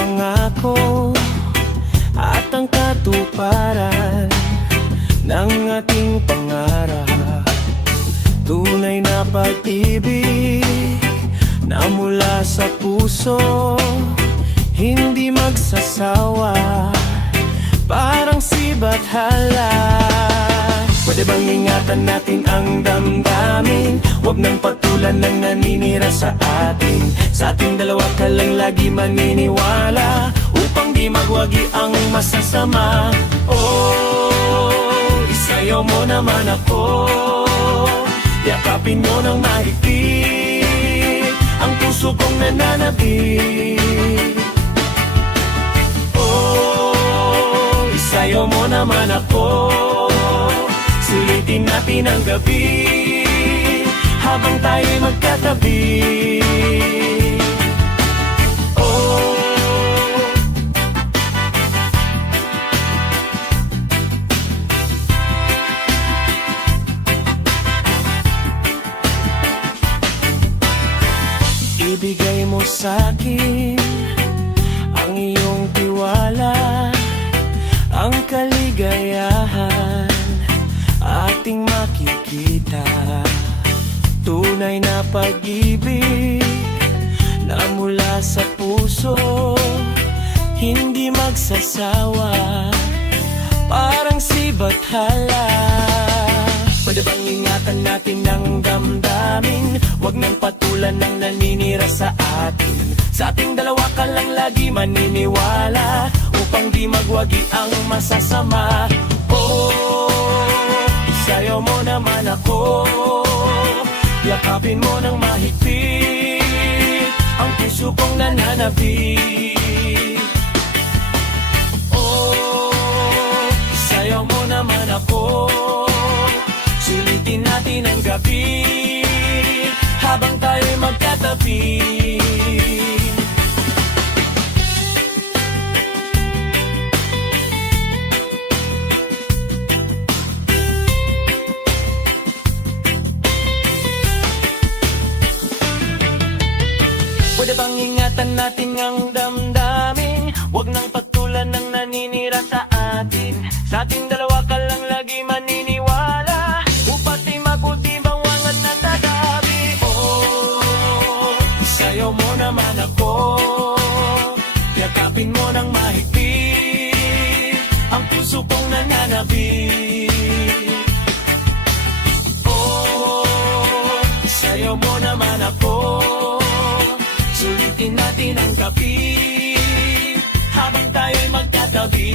pangako at ang katuparan ng ating pangarap. Tunay na pag-ibig na mula sa puso, hindi magsasawa, parang sibat hala. Pwede bang ingatan natin ang damdamin? Huwag nang patulan ng naninira sa atin. Sa ating dalawa ka lang lagi maniniwala, upang di magwagi ang masasama. Oh, isayaw mo naman ako, yakapin mo ng mahigpit ang puso kong nananabik. Oh, isayaw mo naman ako, sulitin natin ang gabi habang tayo'y magkatabi. Oh, ibigay mo sa'kin ang iyong tiwala, ang kaligayahan ating makikita. Tunay na pag-ibig na mula sa puso, hindi magsasawa, parang sibat hala. Pwede bang ingatan natin ang damdamin? Huwag nang patulan ng naninira sa atin. Sa ating dalawa ka lang lagi maniniwala, upang di magwagi ang masasama. Oh, isayaw mo naman ako, yakapin mo ng mahigpit ang puso kong nananabik. Oh, isayaw mo naman ako, sulitin natin ang gabi habang tayo'y magkatabi. Pwede bang ingatan natin ang damdamin? Huwag nang patulan ng naninira sa atin. Sa ating dalawa ka lang lagi maniniwala, upati mabuti bawang at natatabi. Oh, isayaw mo naman ako, yakapin mo ng mahigpit ang puso kong nananabik. Oh, isayaw mo naman ako, sulitin natin ang gabi habang tayo'y magkatabi.